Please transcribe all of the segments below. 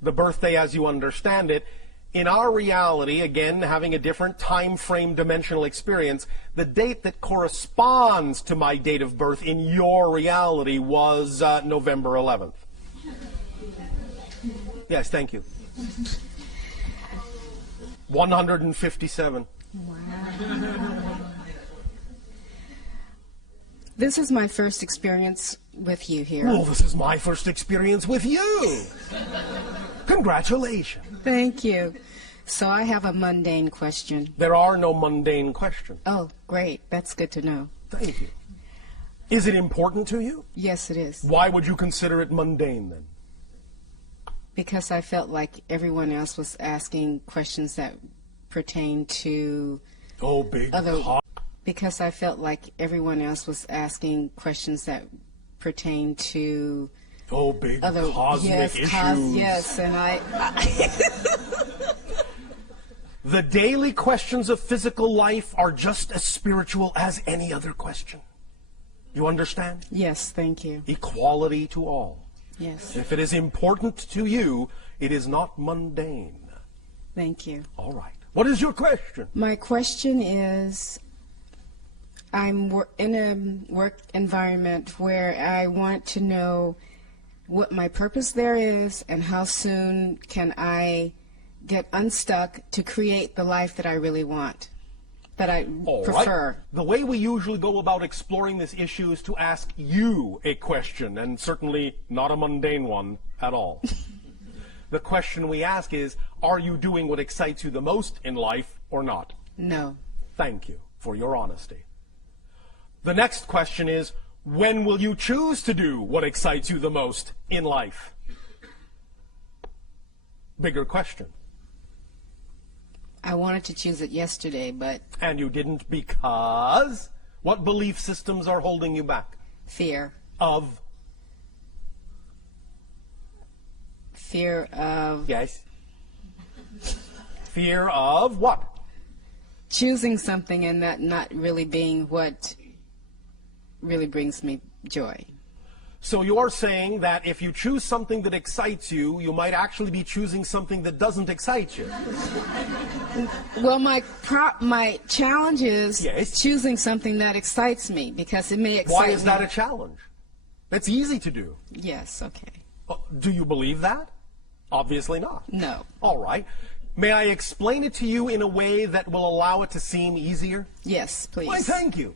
the birthday as you understand it. In our reality, again, having a different time frame dimensional experience, the date that corresponds to my date of birth in your reality was November 11th. Yes, thank you. 157. Wow. This is my first experience with you here. Well, this is my first experience with you. Congratulations. Thank you. So I have a mundane question. There are no mundane questions. Oh, great. That's good to know. Thank you. Is it important to you? Yes, it is. Why would you consider it mundane then? Because I felt like everyone else was asking questions that pertain to other. Because I felt like everyone else was asking questions that pertain to other cosmic issues. Yes, and I The daily questions of physical life are just as spiritual as any other question. You understand? Yes, thank you. Equality to all. Yes. If it is important to you, it is not mundane. Thank you. All right. What is your question? My question is, I'm in a work environment where I want to know what my purpose there is and how soon can I get unstuck to create the life that I really want, that I prefer. Right. The way we usually go about exploring this issue is to ask you a question, and certainly not a mundane one at all. The question we ask is, are you doing what excites you the most in life or not? No. Thank you for your honesty. The next question is, when will you choose to do what excites you the most in life? Bigger question. I wanted to choose it yesterday, but... And you didn't because? What belief systems are holding you back? Fear. Of? Fear of... Yes. Fear of what? Choosing something and that not really being what really brings me joy. So you're saying that if you choose something that excites you, you might actually be choosing something that doesn't excite you. Well, my challenge is choosing something that excites me, because it may excite me. Why is that a challenge? That's easy to do. Yes, okay. Do you believe that? Obviously not. No. All right. May I explain it to you in a way that will allow it to seem easier? Yes, please. Why, thank you.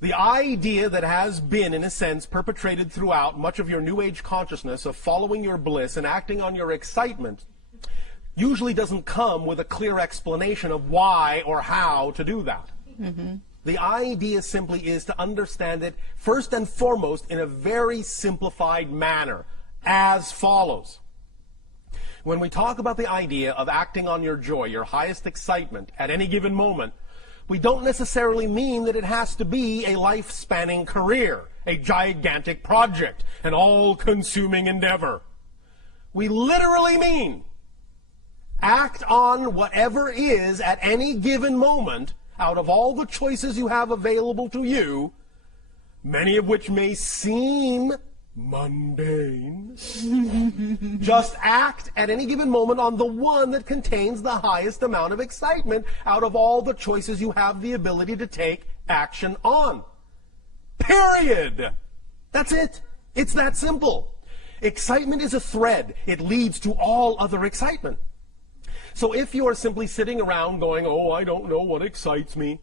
The idea that has been, in a sense, perpetrated throughout much of your New Age consciousness of following your bliss and acting on your excitement usually doesn't come with a clear explanation of why or how to do that. Mm-hmm. The idea simply is to understand it first and foremost in a very simplified manner, as follows. When we talk about the idea of acting on your joy, your highest excitement at any given moment, we don't necessarily mean that it has to be a life-spanning career, a gigantic project, an all-consuming endeavor. We literally mean act on whatever is at any given moment out of all the choices you have available to you, many of which may seem mundane. Just act at any given moment on the one that contains the highest amount of excitement out of all the choices you have the ability to take action on. Period. That's it. It's that simple. Excitement is a thread. It leads to all other excitement. So if you are simply sitting around going, oh, I don't know what excites me,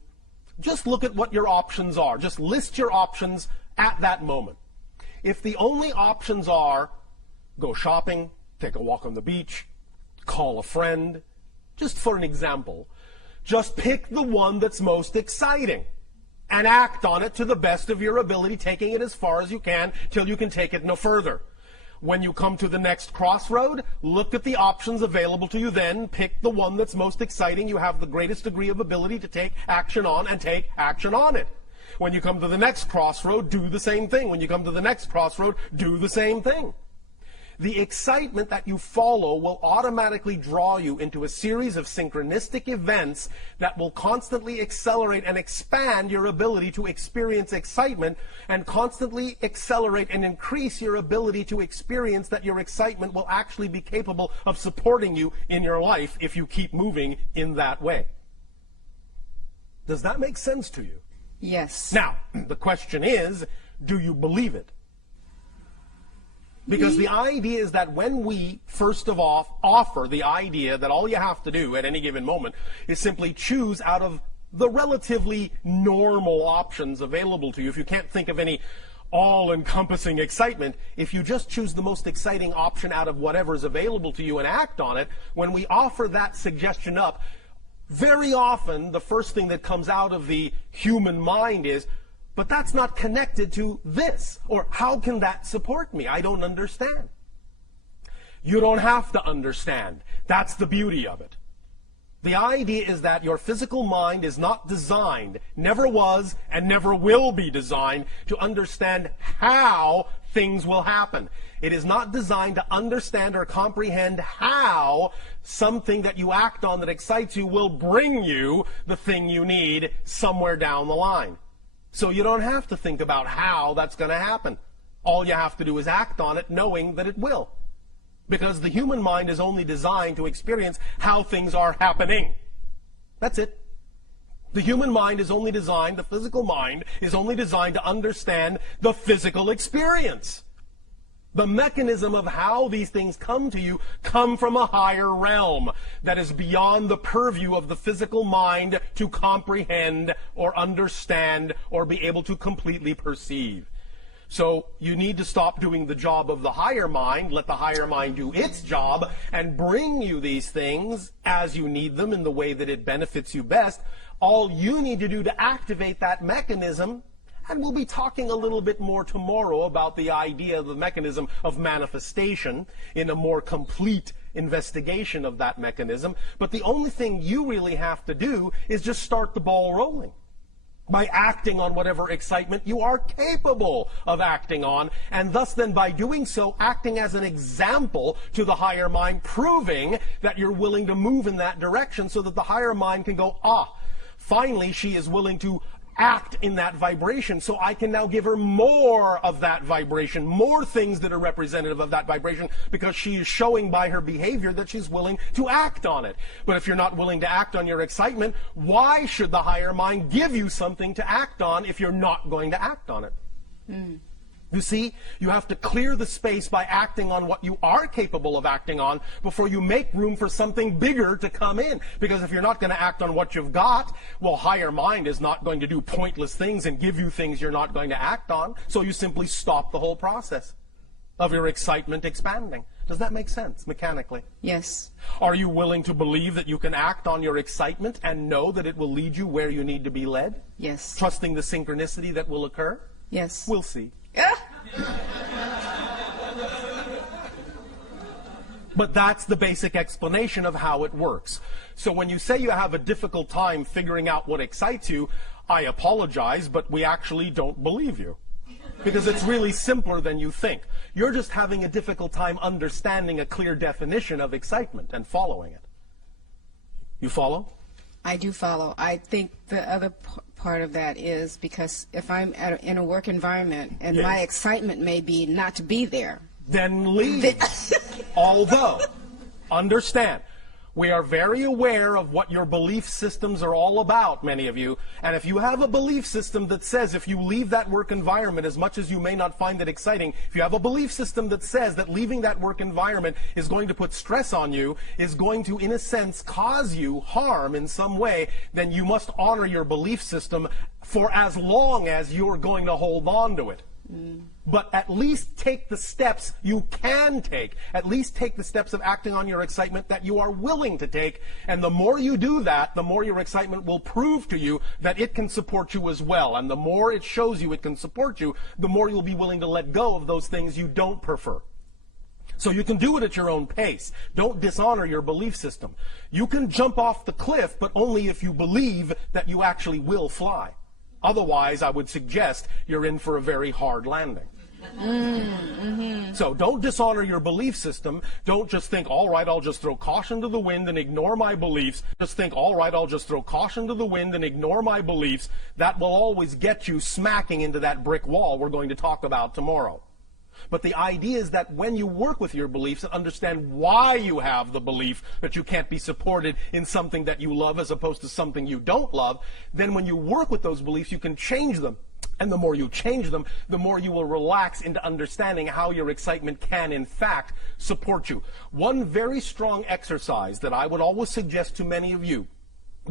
just look at what your options are. Just list your options at that moment. If the only options are go shopping, take a walk on the beach, call a friend, just for an example, just pick the one that's most exciting and act on it to the best of your ability, taking it as far as you can till you can take it no further. When you come to the next crossroad, look at the options available to you then, pick the one that's most exciting, you have the greatest degree of ability to take action on, and take action on it. When you come to the next crossroad, do the same thing. When you come to the next crossroad, do the same thing. The excitement that you follow will automatically draw you into a series of synchronistic events that will constantly accelerate and expand your ability to experience excitement, and constantly accelerate and increase your ability to experience that your excitement will actually be capable of supporting you in your life if you keep moving in that way. Does that make sense to you? Yes. Now, the question is, do you believe it? Because the idea is that when we, first of all, offer the idea that all you have to do at any given moment is simply choose out of the relatively normal options available to you. If you can't think of any all-encompassing excitement, if you just choose the most exciting option out of whatever is available to you and act on it, when we offer that suggestion up, very often the first thing that comes out of the human mind is, but that's not connected to this, or how can that support me? I don't understand. You don't have to understand. That's the beauty of it. The idea is that your physical mind is not designed, never was, and never will be designed to understand how things will happen. It is not designed to understand or comprehend how something that you act on that excites you will bring you the thing you need somewhere down the line. So you don't have to think about how that's going to happen. All you have to do is act on it knowing that it will. Because the human mind is only designed to experience how things are happening. That's it. The human mind is only designed, the physical mind is only designed to understand the physical experience. The mechanism of how these things come to you come from a higher realm that is beyond the purview of the physical mind to comprehend or understand or be able to completely perceive. So you need to stop doing the job of the higher mind, let the higher mind do its job, and bring you these things as you need them in the way that it benefits you best. All you need to do to activate that mechanism, and we'll be talking a little bit more tomorrow about the idea of the mechanism of manifestation in a more complete investigation of that mechanism. But the only thing you really have to do is just start the ball rolling by acting on whatever excitement you are capable of acting on, and thus then by doing so, acting as an example to the higher mind, proving that you're willing to move in that direction so that the higher mind can go, finally she is willing to act in that vibration, so I can now give her more of that vibration, more things that are representative of that vibration, because she is showing by her behavior that she's willing to act on it. But if you're not willing to act on your excitement, why should the higher mind give you something to act on if you're not going to act on it? You see, you have to clear the space by acting on what you are capable of acting on before you make room for something bigger to come in. Because if you're not going to act on what you've got, well, higher mind is not going to do pointless things and give you things you're not going to act on. So you simply stop the whole process of your excitement expanding. Does that make sense mechanically? Yes. Are you willing to believe that you can act on your excitement and know that it will lead you where you need to be led? Yes. Trusting the synchronicity that will occur? Yes. We'll see. But that's the basic explanation of how it works. So when you say you have a difficult time figuring out what excites you, I apologize, but we actually don't believe you. Because it's really simpler than you think. You're just having a difficult time understanding a clear definition of excitement and following it. You follow? I do follow. I think the other part of that is because if I'm in a work environment and my excitement may be not to be there, then leave. Although, understand, we are very aware of what your belief systems are all about, many of you. And if you have a belief system that says if you leave that work environment, as much as you may not find it exciting, if you have a belief system that says that leaving that work environment is going to put stress on you, is going to, in a sense, cause you harm in some way, then you must honor your belief system for as long as you're going to hold on to it. But at least take the steps you can take. At least take the steps of acting on your excitement that you are willing to take. And the more you do that, the more your excitement will prove to you that it can support you as well. And the more it shows you it can support you, the more you'll be willing to let go of those things you don't prefer. So you can do it at your own pace. Don't dishonor your belief system. You can jump off the cliff, but only if you believe that you actually will fly. Otherwise, I would suggest you're in for a very hard landing. So don't dishonor your belief system. Don't just think, all right, I'll just throw caution to the wind and ignore my beliefs. Just think, all right, I'll just throw caution to the wind and ignore my beliefs. That will always get you smacking into that brick wall we're going to talk about tomorrow. But the idea is that when you work with your beliefs and understand why you have the belief that you can't be supported in something that you love as opposed to something you don't love, then when you work with those beliefs, you can change them. And the more you change them, the more you will relax into understanding how your excitement can, in fact, support you. One very strong exercise that I would always suggest to many of you,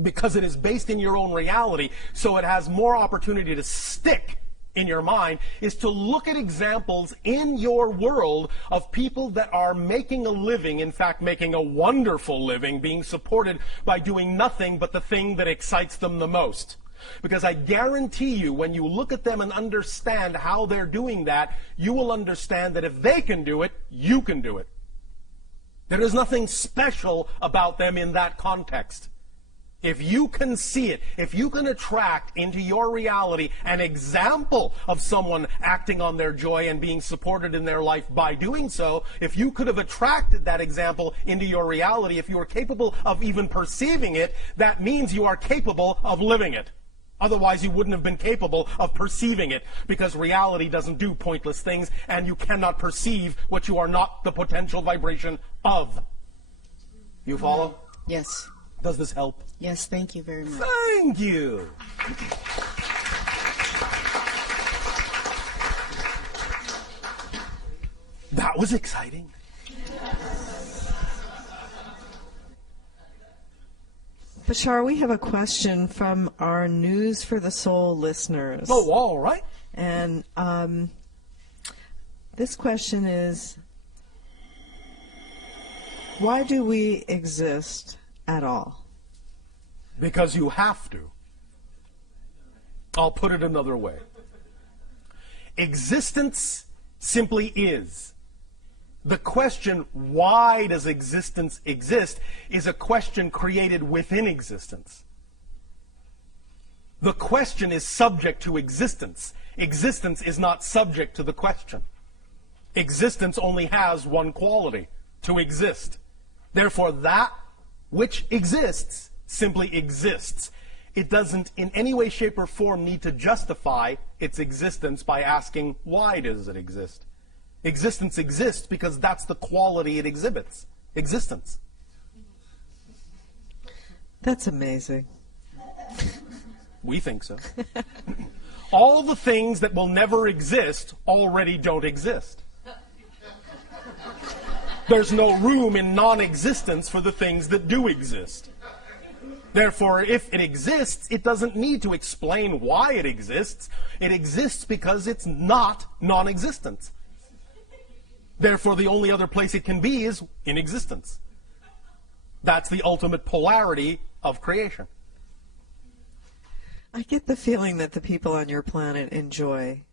because it is based in your own reality, so it has more opportunity to stick in your mind, is to look at examples in your world of people that are making a living, in fact making a wonderful living, being supported by doing nothing but the thing that excites them the most. Because I guarantee you, when you look at them and understand how they're doing that, you will understand that if they can do it, you can do it. There is nothing special about them in that context. If you can see it, if you can attract into your reality an example of someone acting on their joy and being supported in their life by doing so, if you could have attracted that example into your reality, if you are capable of even perceiving it, that means you are capable of living it. Otherwise, you wouldn't have been capable of perceiving it, because reality doesn't do pointless things, and you cannot perceive what you are not the potential vibration of. You follow? Yes. Does this help? Yes, thank you very much. Thank you. That was exciting. Bashar, we have a question from our News for the Soul listeners. Oh, all right. And this question is, why do we exist at all? Because you have to. I'll put it another way. Existence simply is. The question, why does existence exist, is a question created within existence. The question is subject to existence. Existence is not subject to the question. Existence only has one quality, to exist. Therefore, that which exists simply exists. It doesn't in any way, shape, or form need to justify its existence by asking, why does it exist? Existence exists because that's the quality it exhibits. Existence. That's amazing. We think so. All the things that will never exist already don't exist. There's no room in non-existence for the things that do exist. Therefore, if it exists, it doesn't need to explain why it exists. It exists because it's not non-existence. Therefore, the only other place it can be is in existence. That's the ultimate polarity of creation. I get the feeling that the people on your planet enjoy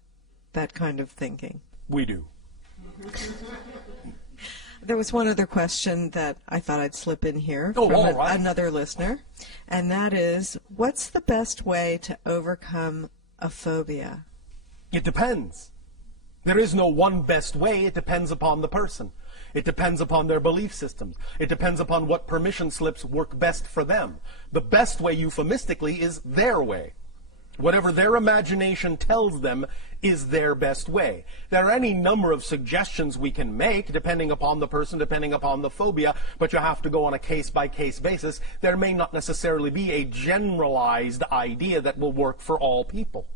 that kind of thinking. We do. There was one other question that I thought I'd slip in here Oh, from all right. another listener, and that is, what's the best way to overcome a phobia? It depends. There is no one best way. It depends upon the person. It depends upon their belief systems. It depends upon what permission slips work best for them. The best way, euphemistically, is their way. Whatever their imagination tells them is their best way. There are any number of suggestions we can make, depending upon the person, depending upon the phobia, but you have to go on a case-by-case basis. There may not necessarily be a generalized idea that will work for all people.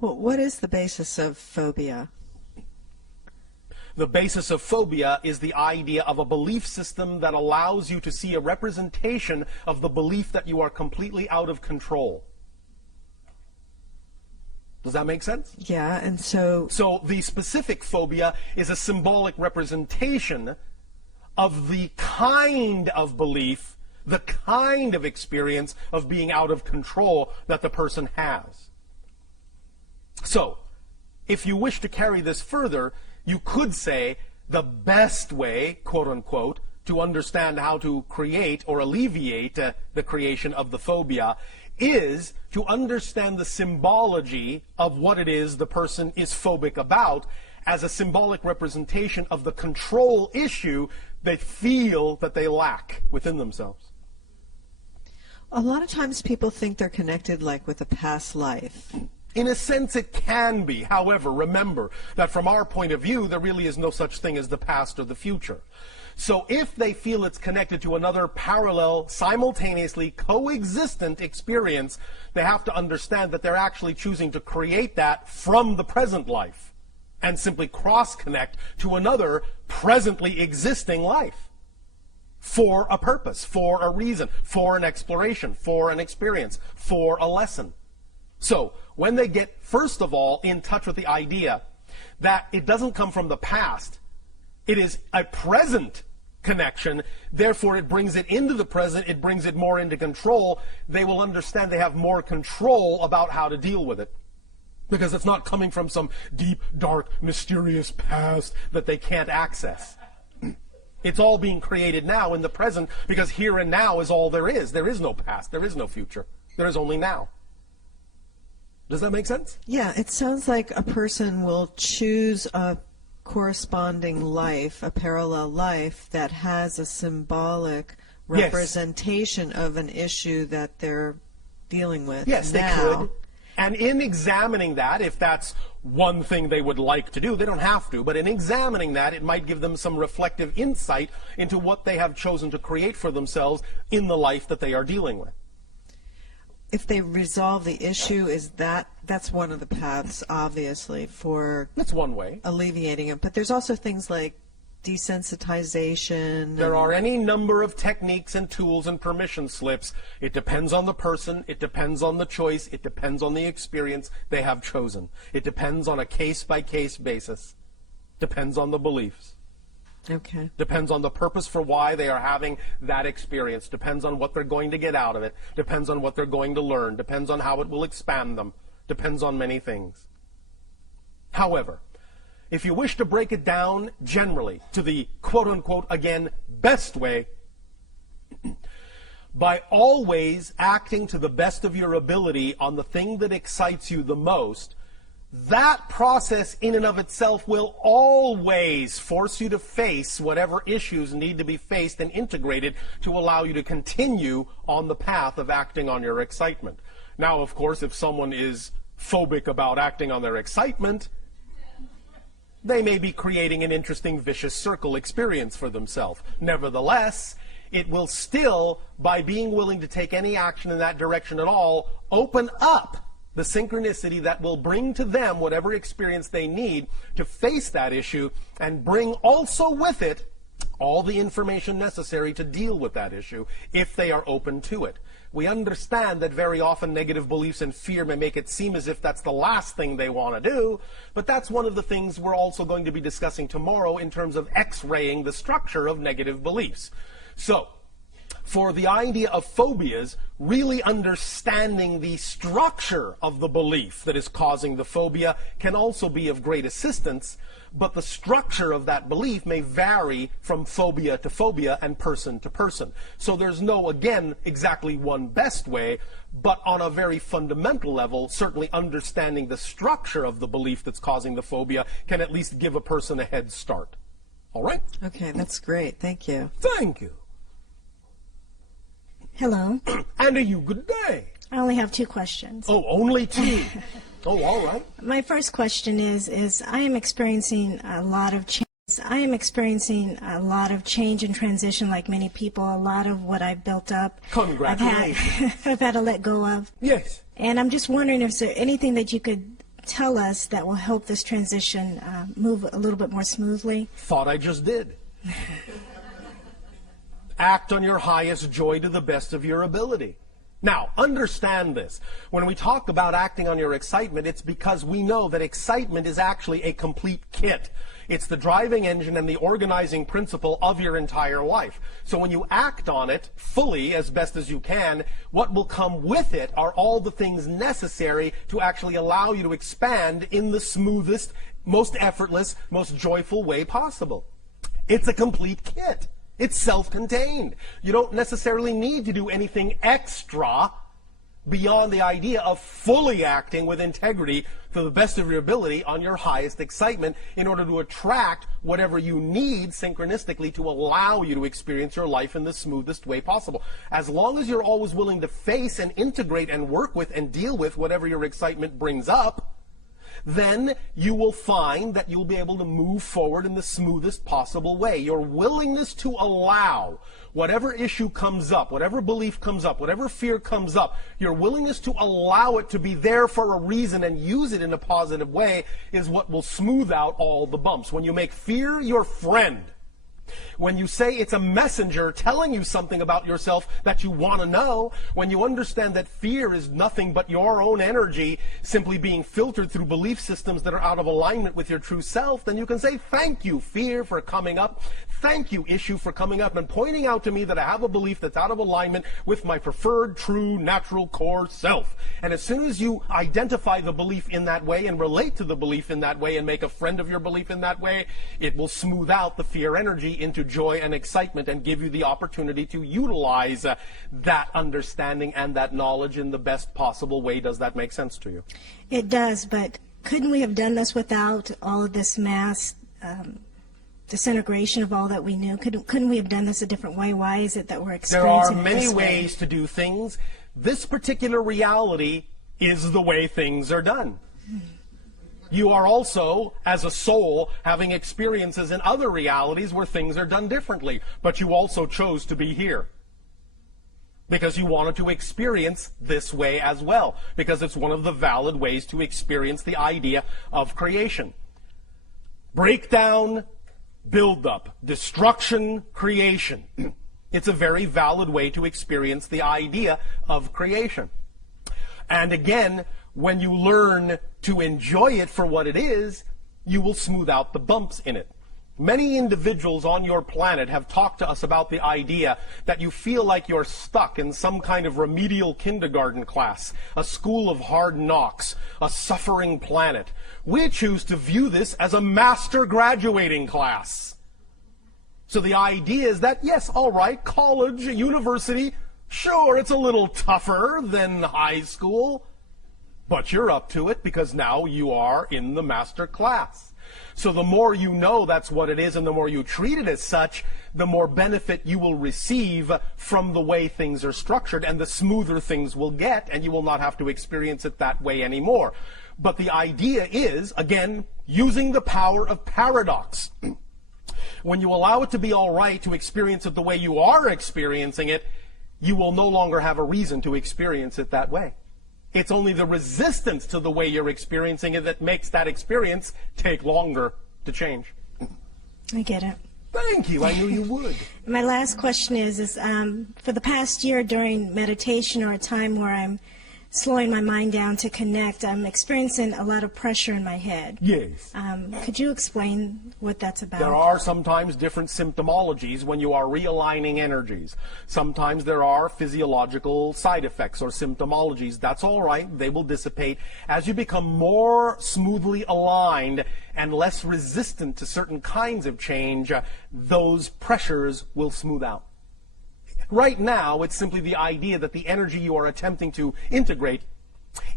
Well, what is the basis of phobia? The basis of phobia is the idea of a belief system that allows you to see a representation of the belief that you are completely out of control. Does that make sense? Yeah, and so the specific phobia is a symbolic representation of the kind of belief, the kind of experience of being out of control that the person has. So, if you wish to carry this further, you could say the best way, quote unquote, to understand how to create or alleviate the creation of the phobia is to understand the symbology of what it is the person is phobic about, as a symbolic representation of the control issue they feel that they lack within themselves. A lot of times people think they're connected like with a past life. In a sense, it can be. However, remember that from our point of view, there really is no such thing as the past or the future. So if they feel it's connected to another parallel, simultaneously coexistent experience, they have to understand that they're actually choosing to create that from the present life and simply cross-connect to another presently existing life for a purpose, for a reason, for an exploration, for an experience, for a lesson. So when they get, first of all, in touch with the idea that it doesn't come from the past, it is a present connection, therefore it brings it into the present, it brings it more into control, they will understand they have more control about how to deal with it. Because it's not coming from some deep, dark, mysterious past that they can't access. It's all being created now in the present, because here and now is all there is. There is no past, there is no future. There is only now. Does that make sense? Yeah, it sounds like a person will choose a corresponding life, a parallel life that has a symbolic representation of an issue that they're dealing with. Yes, now. they could. And in examining that, if that's one thing they would like to do, they don't have to, but in examining that, it might give them some reflective insight into what they have chosen to create for themselves in the life that they are dealing with. If they resolve the issue, that's one of the paths, obviously, for That's one way. alleviating it. But there's also things like desensitization. There are any number of techniques and tools and permission slips. It depends on the person, it depends on the choice, it depends on the experience they have chosen. It depends on a case-by-case basis. Depends on the beliefs. Okay. Depends on the purpose for why they are having that experience. Depends on what they're going to get out of it. Depends on what they're going to learn. Depends on how it will expand them. Depends on many things. However, if you wish to break it down generally to the quote-unquote, again, best way, by always acting to the best of your ability on the thing that excites you the most, that process in and of itself will always force you to face whatever issues need to be faced and integrated to allow you to continue on the path of acting on your excitement. Now, of course, if someone is phobic about acting on their excitement, they may be creating an interesting vicious circle experience for themselves. Nevertheless, it will still, by being willing to take any action in that direction at all, open up the synchronicity that will bring to them whatever experience they need to face that issue and bring also with it all the information necessary to deal with that issue if they are open to it. We understand that very often negative beliefs and fear may make it seem as if that's the last thing they want to do, but that's one of the things we're also going to be discussing tomorrow in terms of X-raying the structure of negative beliefs. So, for the idea of phobias, really understanding the structure of the belief that is causing the phobia can also be of great assistance, but the structure of that belief may vary from phobia to phobia and person to person. So there's no, again, exactly one best way, but on a very fundamental level, certainly understanding the structure of the belief that's causing the phobia can at least give a person a head start. All right? Okay, that's great. Thank you. Thank you. Hello. And a you good day. I only have 2 questions. Oh, only 2. Oh, all right. My first question is I am experiencing a lot of change. I am experiencing a lot of change and transition like many people. A lot of what I've built up, Congratulations. I've had to let go of. Yes. And I'm just wondering if there anything that you could tell us that will help this transition move a little bit more smoothly. Thought I just did. Act on your highest joy to the best of your ability. Now, understand this. When we talk about acting on your excitement, it's because we know that excitement is actually a complete kit. It's the driving engine and the organizing principle of your entire life. So when you act on it fully, as best as you can, what will come with it are all the things necessary to actually allow you to expand in the smoothest, most effortless, most joyful way possible. It's a complete kit. It's self-contained. You don't necessarily need to do anything extra beyond the idea of fully acting with integrity to the best of your ability on your highest excitement in order to attract whatever you need synchronistically to allow you to experience your life in the smoothest way possible. As long as you're always willing to face and integrate and work with and deal with whatever your excitement brings up, then you will find that you'll be able to move forward in the smoothest possible way. Your willingness to allow whatever issue comes up, whatever belief comes up, whatever fear comes up, your willingness to allow it to be there for a reason and use it in a positive way is what will smooth out all the bumps. When you make fear your friend, when you say it's a messenger telling you something about yourself that you want to know, when you understand that fear is nothing but your own energy simply being filtered through belief systems that are out of alignment with your true self, then you can say, thank you, fear, for coming up. Thank you, issue, for coming up and pointing out to me that I have a belief that's out of alignment with my preferred, true, natural core self. And as soon as you identify the belief in that way and relate to the belief in that way and make a friend of your belief in that way, it will smooth out the fear energy into joy and excitement and give you the opportunity to utilize that understanding and that knowledge in the best possible way. Does that make sense to you? It does, but couldn't we have done this without all of this mass disintegration of all that we knew? Couldn't we have done this a different way? Why is it that we're experiencing it this way? There are many ways to do things. This particular reality is the way things are done. You are also, as a soul, having experiences in other realities where things are done differently. But you also chose to be here because you wanted to experience this way as well, because it's one of the valid ways to experience the idea of creation. Breakdown, build-up, destruction, creation. It's a very valid way to experience the idea of creation. And again, when you learn to enjoy it for what it is, you will smooth out the bumps in it. Many individuals on your planet have talked to us about the idea that you feel like you're stuck in some kind of remedial kindergarten class, a school of hard knocks, a suffering planet. We choose to view this as a master graduating class. So the idea is that, yes, all right, college, university, sure, it's a little tougher than high school, but you're up to it because now you are in the master class. So the more you know that's what it is and the more you treat it as such, the more benefit you will receive from the way things are structured and the smoother things will get, and you will not have to experience it that way anymore. But the idea is, again, using the power of paradox. When you allow it to be all right to experience it the way you are experiencing it, you will no longer have a reason to experience it that way. It's only the resistance to the way you're experiencing it that makes that experience take longer to change. I get it. Thank you. I knew you would. My last question is for the past year during meditation or a time where I'm slowing my mind down to connect, I'm experiencing a lot of pressure in my head. Yes. Could you explain what that's about? There are sometimes different symptomologies when you are realigning energies. Sometimes there are physiological side effects or symptomologies. That's all right. They will dissipate. As you become more smoothly aligned and less resistant to certain kinds of change, those pressures will smooth out. Right now, it's simply the idea that the energy you are attempting to integrate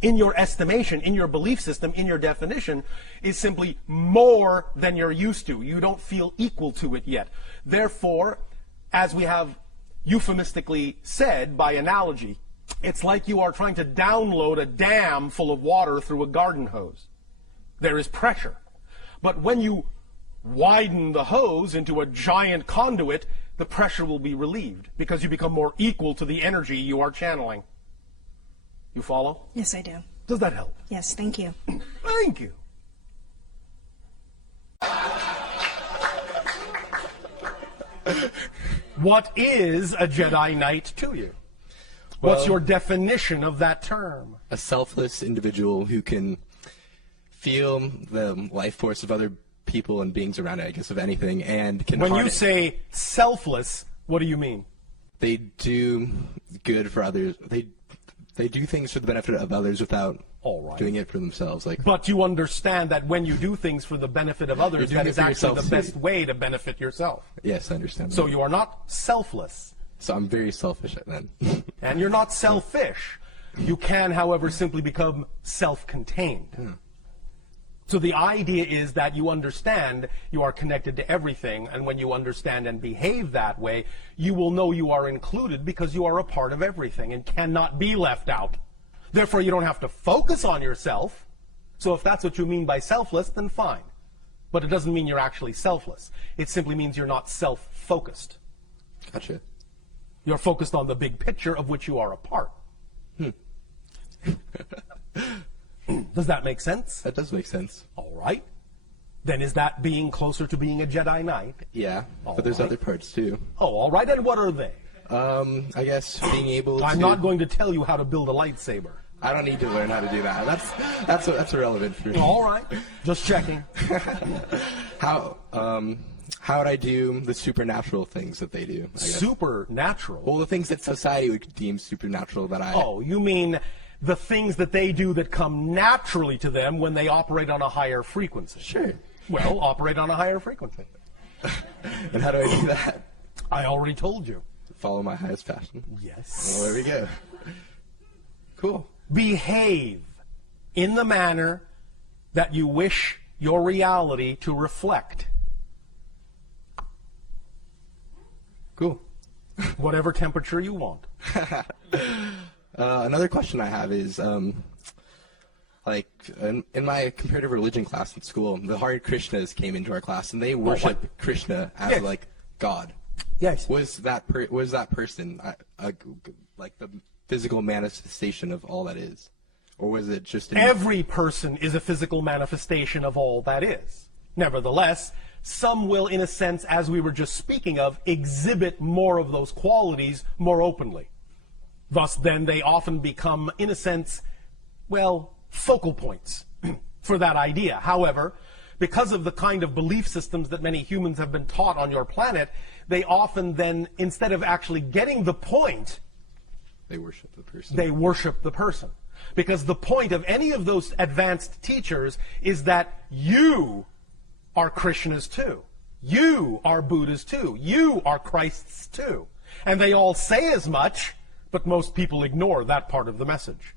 in your estimation, in your belief system, in your definition, is simply more than you're used to. You don't feel equal to it yet. Therefore, as we have euphemistically said by analogy, it's like you are trying to download a dam full of water through a garden hose. There is pressure. But when you widen the hose into a giant conduit, the pressure will be relieved because you become more equal to the energy you are channeling. You follow? Yes, I do. Does that help? Yes, thank you. Thank you. What is a Jedi Knight to you? What's your definition of that term? A selfless individual who can feel the life force of other people and beings around it, I guess, of anything, and can When you harness. say selfless, what do you mean? They do good for others. They do things for the benefit of others without doing it for themselves. But you understand that when you do things for the benefit of others, that is actually the best way to benefit yourself. Yes, I understand. So you are not selfless. So I'm very selfish then. And you're not selfish. You can, however, simply become self-contained. So the idea is that you understand you are connected to everything, and when you understand and behave that way, you will know you are included because you are a part of everything and cannot be left out. Therefore, you don't have to focus on yourself. So if that's what you mean by selfless, then fine. But it doesn't mean you're actually selfless. It simply means you're not self-focused. Gotcha. You're focused on the big picture of which you are a part. Does that make sense? That does make sense. All right. Then is that being closer to being a Jedi Knight? Yeah, All but there's right. other parts too. Oh, all right. And what are they? I guess being able to... I'm not going to tell you how to build a lightsaber. I don't need to learn how to do that. That's irrelevant for me. All right. Just checking. How would I do the supernatural things that they do? I guess? Supernatural? Well, the things that society would deem supernatural that I... Oh, you mean the things that they do that come naturally to them when they operate on a higher frequency? Sure. Well, operate on a higher frequency. And how do I do that? I already told you. Follow my highest passion. Yes. Well, there we go. Cool. Behave in the manner that you wish your reality to reflect. Cool. Whatever temperature you want. Another question I have is, like, in my comparative religion class in school, the Hare Krishnas came into our class, and they worship Krishna as, Yes. like, God. Yes. Was that person like the physical manifestation of all that is, or was it just Every person is a physical manifestation of all that is. Nevertheless, some will, in a sense, as we were just speaking of, exhibit more of those qualities more openly. Thus, then, they often become, in a sense, well, focal points for that idea. However, because of the kind of belief systems that many humans have been taught on your planet, they often then, instead of actually getting the point, they worship the person? they worship the person. Because the point of any of those advanced teachers is that you are Krishnas too. You are Buddhas too. You are Christs too. And they all say as much, but most people ignore that part of the message.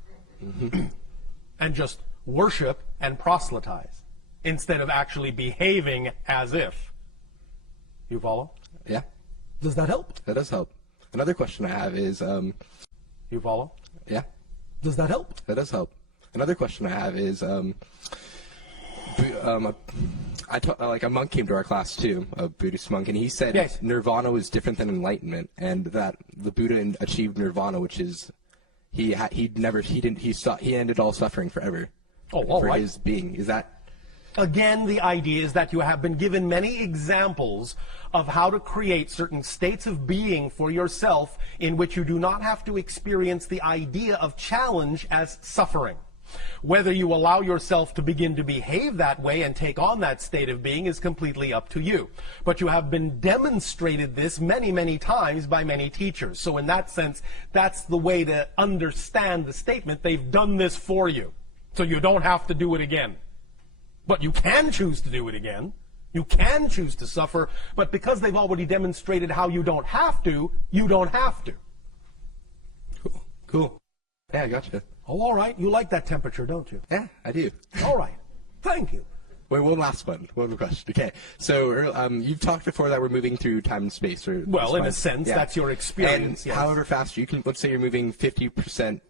And just worship and proselytize instead of actually behaving as if. You follow? Yeah, Does that help? that does help. Another question I have is, You follow? yeah, Does that help? that does help. Another question I have is, like a monk came to our class too, a Buddhist monk, and he said Yes. Nirvana was different than enlightenment, and that the Buddha achieved Nirvana, which is he ended all suffering forever. Oh, all for right. his being. Is that Again, the idea is that you have been given many examples of how to create certain states of being for yourself in which you do not have to experience the idea of challenge as suffering. Whether you allow yourself to begin to behave that way and take on that state of being is completely up to you. But you have been demonstrated this many, many times by many teachers. So in that sense, that's the way to understand the statement. They've done this for you. So you don't have to do it again. But you can choose to do it again. You can choose to suffer. But because they've already demonstrated how you don't have to, you don't have to. cool? Cool. Yeah, I gotcha. Oh, all right. You like that temperature, don't you? Yeah, I do. All right. Thank you. Wait, one last one. One question. Okay. So, you've talked before that we're moving through time and space, or Well, in a sense, that's your experience. And Yes. however fast you can, let's say you're moving 50%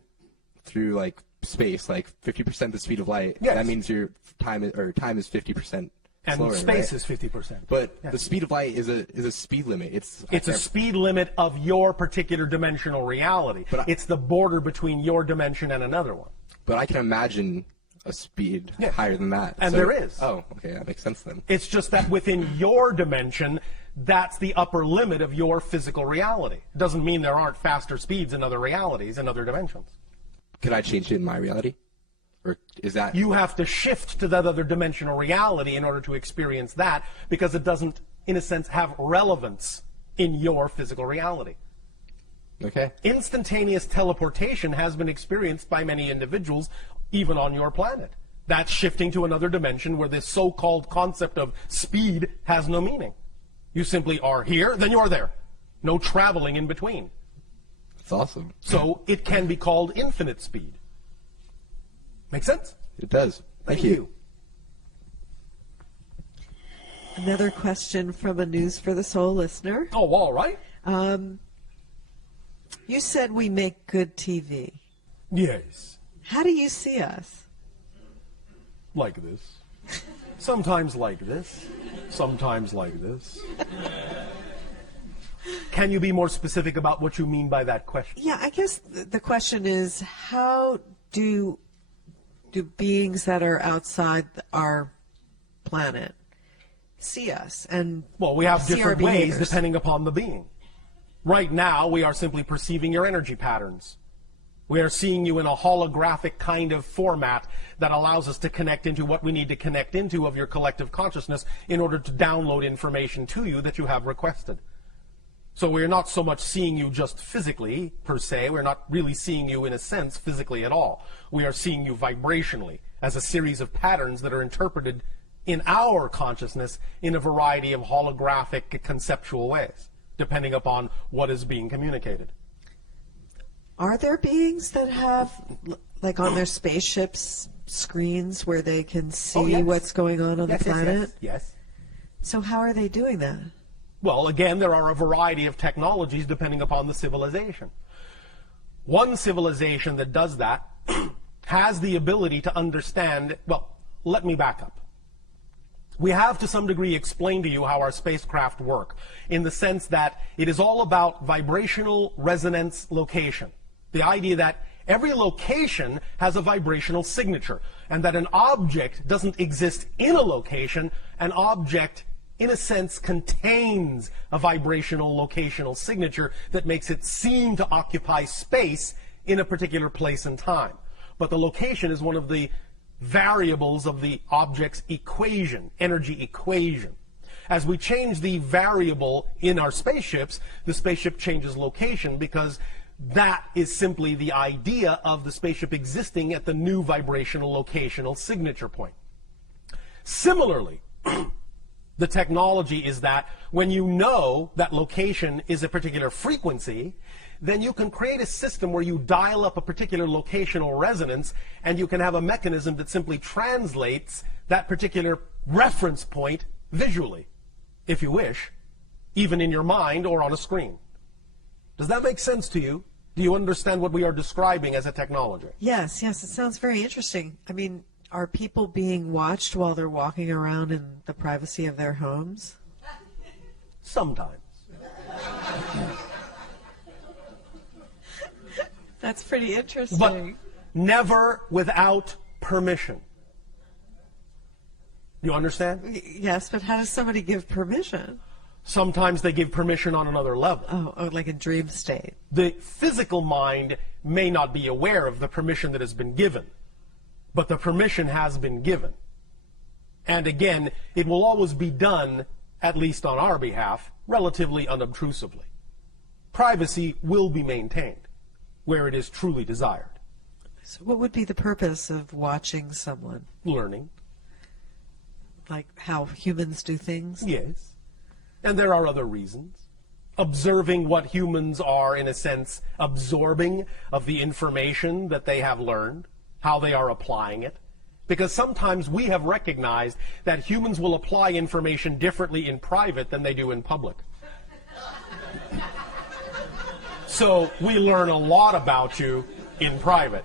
through like space, like 50% the speed of light. Yes. That means your time is 50% And slower, space right? is 50%. But Yes. the speed of light is a speed limit. It's It's a speed limit of your particular dimensional reality. But It's the border between your dimension and another one. But I can imagine a speed Yes. higher than that. And So- there is. Oh, okay, that makes sense then. It's just that within your dimension, that's the upper limit of your physical reality. It doesn't mean there aren't faster speeds in other realities, in other dimensions. Could I change it in my reality? Or is that... You have to shift to that other dimensional reality in order to experience that, because it doesn't, in a sense, have relevance in your physical reality. Okay. Instantaneous teleportation has been experienced by many individuals, even on your planet. That's shifting to another dimension where this so-called concept of speed has no meaning. You simply are here, then you are there. No traveling in between. It's awesome. So it can be called infinite speed. Make sense? It does. Thank you. Another question from a News for the Soul listener. Oh, all right. You said we make good TV. Yes. How do you see us? Like this. Sometimes like this. Sometimes like this. Can you be more specific about what you mean by that question? Yeah, I guess the question is, how do beings that are outside our planet see us? And well, we have see different our ways behaviors? depending upon the being. Right now, we are simply perceiving your energy patterns. We are seeing you in a holographic kind of format that allows us to connect into what we need to connect into of your collective consciousness in order to download information to you that you have requested. So we're not so much seeing you just physically, per se. We're not really seeing you, in a sense, physically at all. We are seeing you vibrationally as a series of patterns that are interpreted in our consciousness in a variety of holographic conceptual ways, depending upon what is being communicated. Are there beings that have, like on their spaceships, screens where they can see what's going on the planet? Yes. So how are they doing that? Well, again, there are a variety of technologies depending upon the civilization. One civilization that does that has the ability to understand, well, let me back up. We have to some degree explained to you how our spacecraft work, in the sense that it is all about vibrational resonance location. The idea that every location has a vibrational signature, and that an object doesn't exist in a location. An object, in a sense, contains a vibrational locational signature that makes it seem to occupy space in a particular place and time. But the location is one of the variables of the object's equation, energy equation. As we change the variable in our spaceships, the spaceship changes location, because that is simply the idea of the spaceship existing at the new vibrational locational signature point. Similarly, the technology is that when you know that location is a particular frequency, then you can create a system where you dial up a particular locational resonance, and you can have a mechanism that simply translates that particular reference point visually, if you wish, even in your mind or on a screen. Does that make sense to you? Do you understand what we are describing as a technology? Yes, it sounds very interesting. I mean, are people being watched while they're walking around in the privacy of their homes? Sometimes. That's pretty interesting. But never without permission. You understand? Yes, but how does somebody give permission? Sometimes they give permission on another level. Oh, like a dream state. The physical mind may not be aware of the permission that has been given, but the permission has been given. And again, it will always be done, at least on our behalf, relatively unobtrusively. Privacy will be maintained where it is truly desired. So what would be the purpose of watching someone? Learning. Like how humans do things? Yes. And there are other reasons. Observing what humans are, in a sense, absorbing of the information that they have learned, how they are applying it. Because sometimes we have recognized that humans will apply information differently in private than they do in public. So we learn a lot about you in private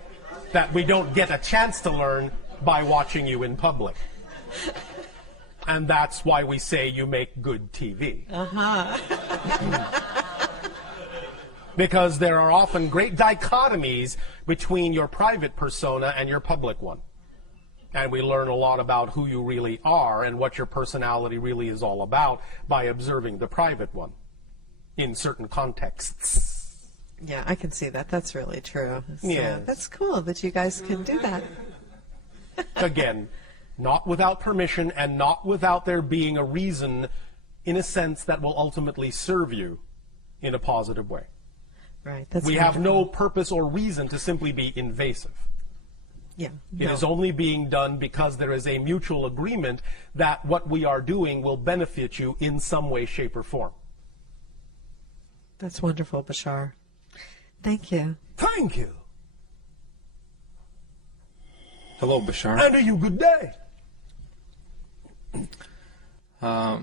that we don't get a chance to learn by watching you in public. And that's why we say you make good TV. Because there are often great dichotomies between your private persona and your public one. And we learn a lot about who you really are and what your personality really is all about by observing the private one in certain contexts. Yeah, I can see that. That's really true. So Yes. That's cool that you guys can do that. Again, not without permission and not without there being a reason, in a sense, that will ultimately serve you in a positive way. Right. That's We have wonderful. no purpose or reason to simply be invasive. Yeah. It no. is only being done because there is a mutual agreement that what we are doing will benefit you in some way, shape, or form. That's wonderful, Bashar. Thank you. Thank you. Hello, Bashar. And a you good day. How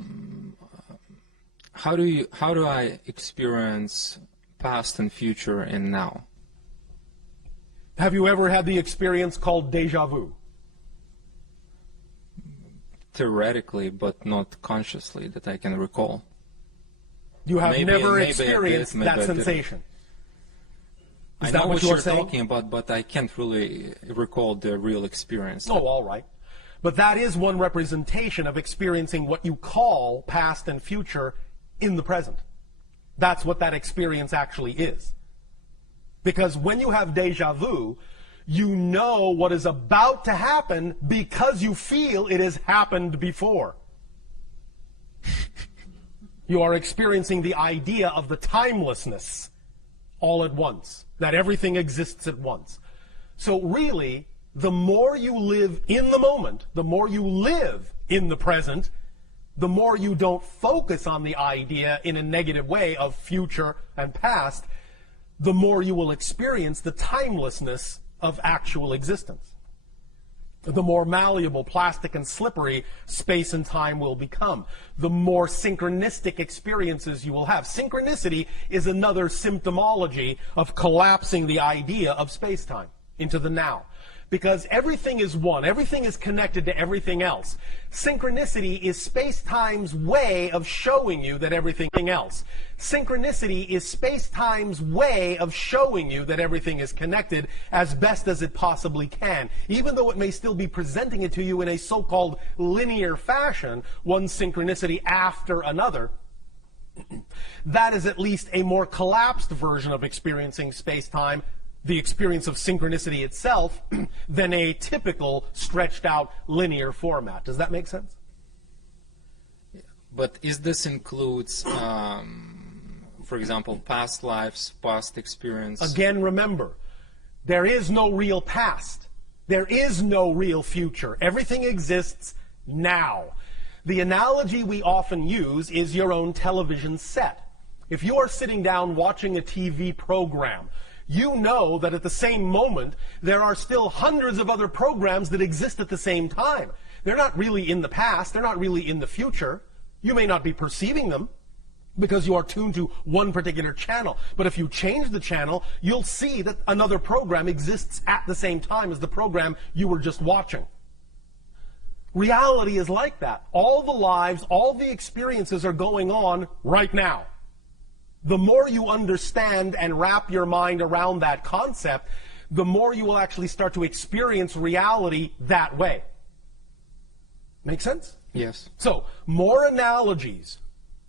do I experience past and future and now? Have you ever had the experience called deja vu? Theoretically, but not consciously that I can recall. You have never maybe experienced maybe that I didn't. sensation. I Is know that what what you're you're saying? talking about, but I can't really recall the real experience. Oh, all right. But that is one representation of experiencing what you call past and future in the present. That's what that experience actually is. Because when you have deja vu, you know what is about to happen because you feel it has happened before. You are experiencing the idea of the timelessness all at once, that everything exists at once. So really, the more you live in the moment, the more you live in the present, the more you don't focus on the idea in a negative way of future and past, the more you will experience the timelessness of actual existence. The more malleable, plastic, and slippery space and time will become. The more synchronistic experiences you will have. Synchronicity is another symptomology of collapsing the idea of space-time into the now. Because everything is one. Everything is connected to everything else. Synchronicity is space-time's way of showing you that everything else. Synchronicity is space-time's way of showing you that everything is connected as best as it possibly can. Even though it may still be presenting it to you in a so-called linear fashion, one synchronicity after another, that is at least a more collapsed version of experiencing space-time, the experience of synchronicity itself, than a typical stretched out linear format. Does that make sense? But is this includes, for example, past lives, past experience? Again, remember, there is no real past. There is no real future. Everything exists now. The analogy we often use is your own television set. If you are sitting down watching a TV program, you know that at the same moment, there are still hundreds of other programs that exist at the same time. They're not really in the past. They're not really in the future. You may not be perceiving them because you are tuned to one particular channel. But if you change the channel, you'll see that another program exists at the same time as the program you were just watching. Reality is like that. All the lives, all the experiences are going on right now. The more you understand and wrap your mind around that concept, the more you will actually start to experience reality that way. Make sense? Yes. So, more analogies,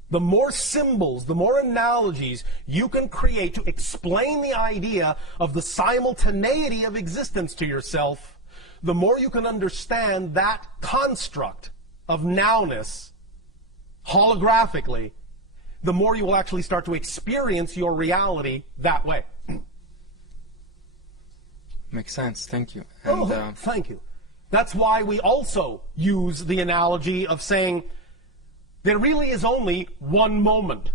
the more symbols, the more analogies you can create to explain the idea of the simultaneity of existence to yourself, the more you can understand that construct of nowness holographically, the more you will actually start to experience your reality that way. Makes sense. Thank you. And, thank you. That's why we also use the analogy of saying there really is only one moment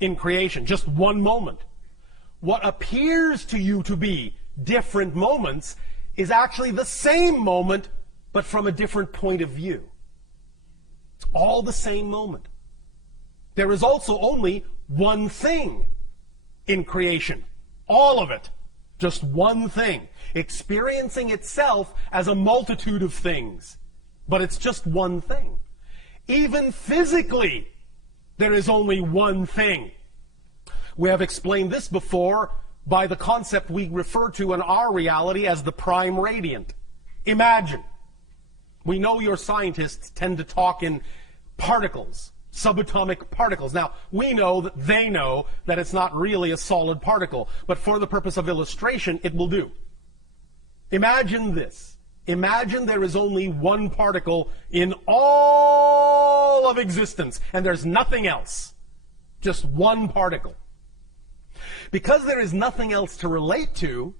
in creation, just one moment. What appears to you to be different moments is actually the same moment, but from a different point of view. It's all the same moment. There is also only one thing in creation. All of it. Just one thing. Experiencing itself as a multitude of things. But it's just one thing. Even physically, there is only one thing. We have explained this before by the concept we refer to in our reality as the prime radiant. Imagine. We know your scientists tend to talk in particles. Subatomic particles. Now, we know that they know that it's not really a solid particle, but for the purpose of illustration, it will do. Imagine this. Imagine there is only one particle in all of existence, and there's nothing else. Just one particle. Because there is nothing else to relate to,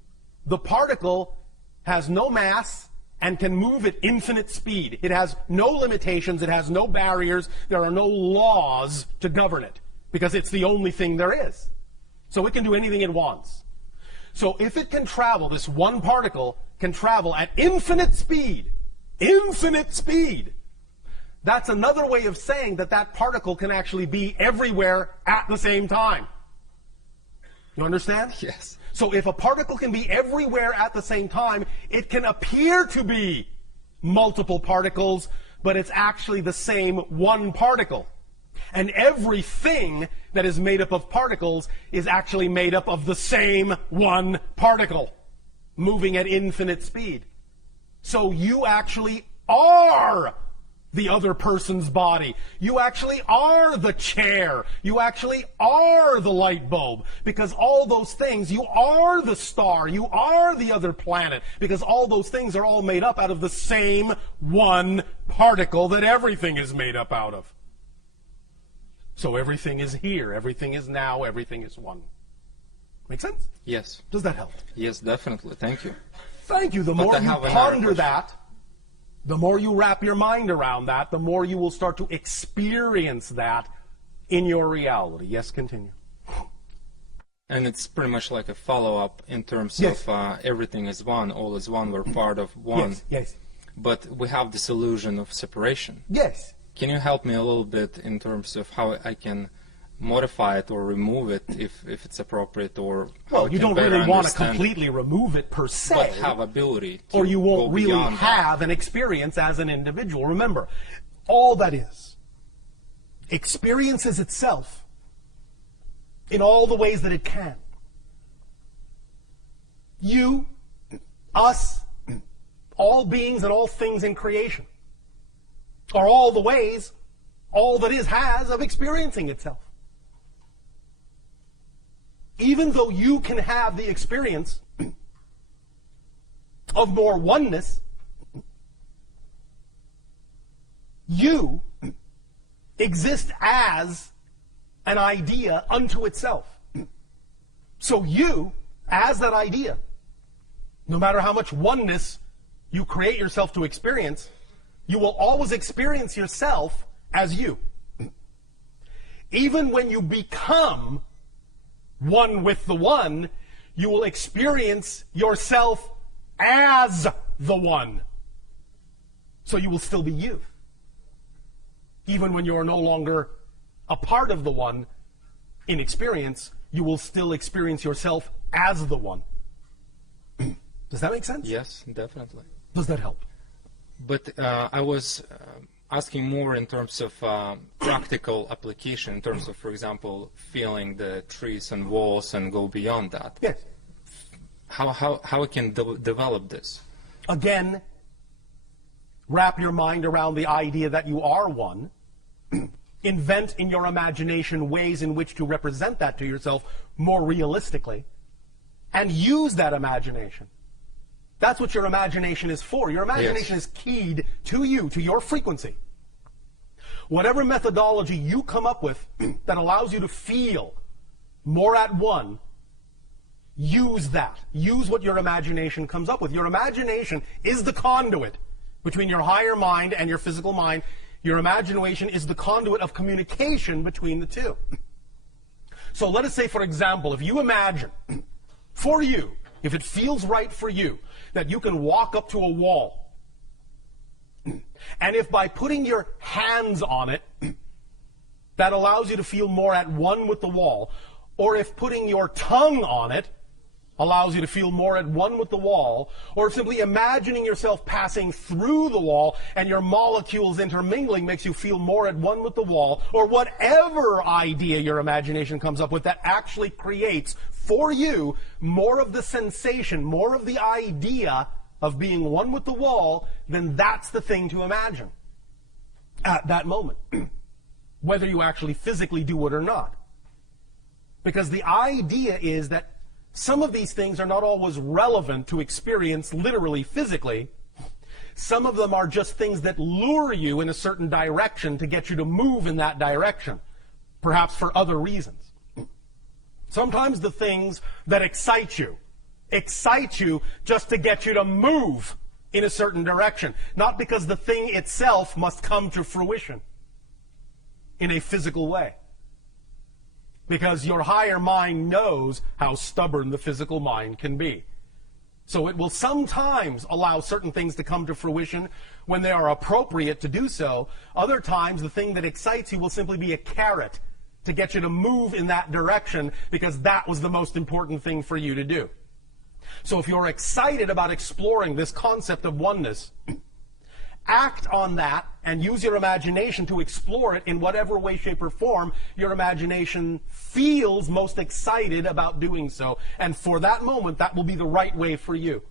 the particle has no mass and can move at infinite speed. It has no limitations, it has no barriers, there are no laws to govern it, because it's the only thing there is. So it can do anything it wants. So if it can travel, this one particle can travel at infinite speed, that's another way of saying that that particle can actually be everywhere at the same time. You understand? Yes. So if a particle can be everywhere at the same time, it can appear to be multiple particles, but it's actually the same one particle. And everything that is made up of particles is actually made up of the same one particle, moving at infinite speed. So you actually are the other person's body. You actually are the chair. You actually are the light bulb. Because all those things, you are the star. You are the other planet. Because all those things are all made up out of the same one particle that everything is made up out of. So everything is here. Everything is now. Everything is one. Make sense? Yes. Does that help? Yes, definitely. Thank you. Thank you. The But more I you have another ponder question. that, the more you wrap your mind around that, the more you will start to experience that in your reality. Yes, continue. And it's pretty much like a follow-up in terms Yes. of everything is one, all is one, we're part of one. Yes, yes. But we have this illusion of separation. Yes. Can you help me a little bit in terms of how I can modify it or remove it if it's appropriate, or how Well, I you can don't better really want to understand, completely remove it per se. but have ability to or you won't go really beyond that. have an experience as an individual. Remember, all that is experiences itself in all the ways that it can. You, us, all beings and all things in creation are all the ways all that is has of experiencing itself. Even though you can have the experience of more oneness, you exist as an idea unto itself. So you, as that idea, no matter how much oneness you create yourself to experience, you will always experience yourself as you. Even when you become one with the one, you will experience yourself as the one. So you will still be you. Even when you are no longer a part of the one in experience, you will still experience yourself as the one. Does that make sense? Yes, definitely. Does that help? But I was asking more in terms of practical application, in terms of, for example, feeling the trees and walls and go beyond that. Yes. How I can develop this? Again, wrap your mind around the idea that you are one. Invent in your imagination ways in which to represent that to yourself more realistically. And use that imagination. That's what your imagination is for. Your imagination is keyed to you, to your frequency. Whatever methodology you come up with that allows you to feel more at one, use that. Use what your imagination comes up with. Your imagination is the conduit between your higher mind and your physical mind. Your imagination is the conduit of communication between the two. So let us say, for example, if you imagine, for you, if it feels right for you, that you can walk up to a wall, and if by putting your hands on it, that allows you to feel more at one with the wall, or if putting your tongue on it allows you to feel more at one with the wall, or simply imagining yourself passing through the wall and your molecules intermingling makes you feel more at one with the wall, or whatever idea your imagination comes up with that actually creates for you more of the sensation, more of the idea of being one with the wall, then that's the thing to imagine at that moment, whether you actually physically do it or not. Because the idea is that some of these things are not always relevant to experience literally, physically. Some of them are just things that lure you in a certain direction to get you to move in that direction, perhaps for other reasons. Sometimes the things that excite you just to get you to move in a certain direction, not because the thing itself must come to fruition in a physical way. because your higher mind knows how stubborn the physical mind can be. So it will sometimes allow certain things to come to fruition when they are appropriate to do so. Other times, the thing that excites you will simply be a carrot to get you to move in that direction because that was the most important thing for you to do. So if you're excited about exploring this concept of oneness, act on that and use your imagination to explore it in whatever way, shape, or form your imagination feels most excited about doing so. And for that moment, that will be the right way for you.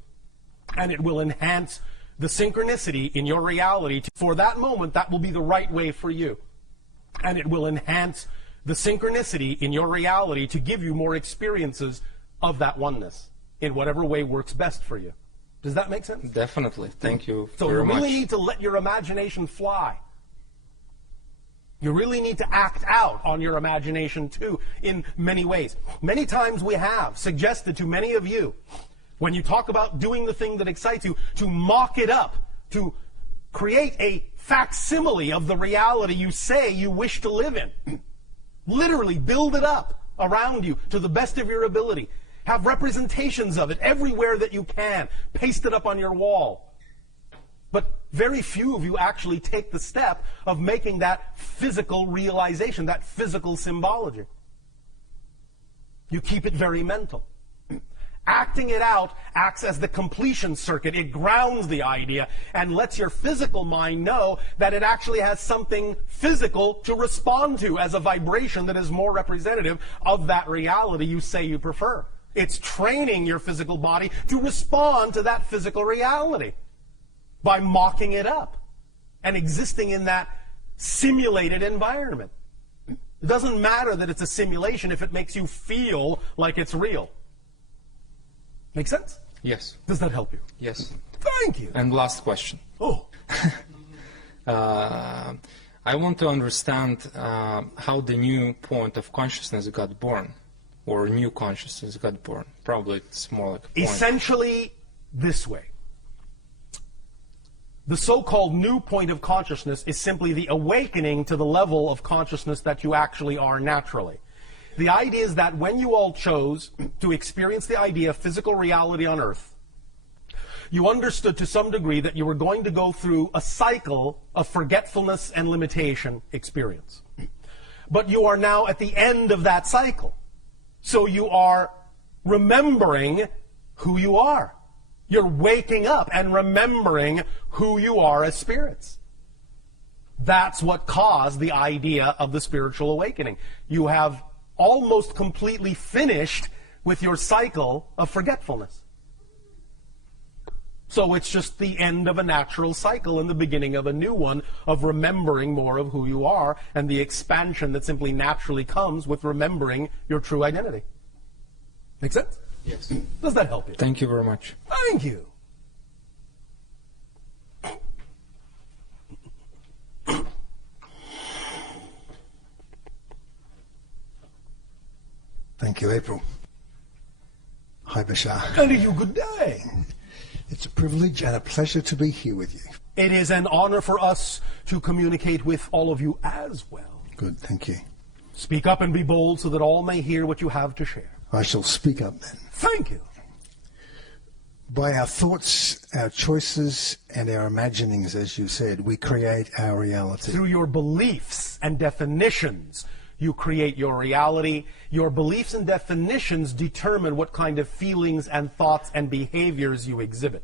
And it will enhance the synchronicity in your reality. For that moment, that will be the right way for you. And it will enhance the synchronicity in your reality to give you more experiences of that oneness in whatever way works best for you. Does that make sense? Definitely. Thank you So very you really much. need to let your imagination fly. You really need to act out on your imagination too in many ways. Many times we have suggested to many of you, when you talk about doing the thing that excites you, to mock it up, to create a facsimile of the reality you say you wish to live in. Literally build it up around you to the best of your ability. Have representations of it everywhere that you can. Paste it up on your wall. But very few of you actually take the step of making that physical realization, that physical symbology. You keep it very mental. Acting it out acts as the completion circuit. It grounds the idea and lets your physical mind know that it actually has something physical to respond to as a vibration that is more representative of that reality you say you prefer. It's training your physical body to respond to that physical reality by mocking it up and existing in that simulated environment. It doesn't matter that it's a simulation if it makes you feel like it's real. Make sense? Yes. Does that help you? Yes. Thank you. And last question. Oh. I want to understand how the new point of consciousness got born, or new consciousness got born. Probably it's more like a point. Essentially this way. The so-called new point of consciousness is simply the awakening to the level of consciousness that you actually are naturally. The idea is that when you all chose to experience the idea of physical reality on Earth, you understood to some degree that you were going to go through a cycle of forgetfulness and limitation experience. But you are now at the end of that cycle. So you are remembering who you are. You're waking up and remembering who you are as spirits. That's what caused the idea of the spiritual awakening. You have almost completely finished with your cycle of forgetfulness. So it's just the end of a natural cycle and the beginning of a new one of remembering more of who you are and the expansion that simply naturally comes with remembering your true identity. Make sense? Yes. Does that help you? Thank you very much. Thank you. Thank you, April. Hi, Bashar. And to you, good day. It's a privilege and a pleasure to be here with you. It is an honor for us to communicate with all of you as well. Good, thank you. Speak up and be bold so that all may hear what you have to share. I shall speak up then. Thank you. By our thoughts, our choices, and our imaginings, as you said, we create our reality. Through your beliefs and definitions, you create your reality. Your beliefs and definitions determine what kind of feelings and thoughts and behaviors you exhibit.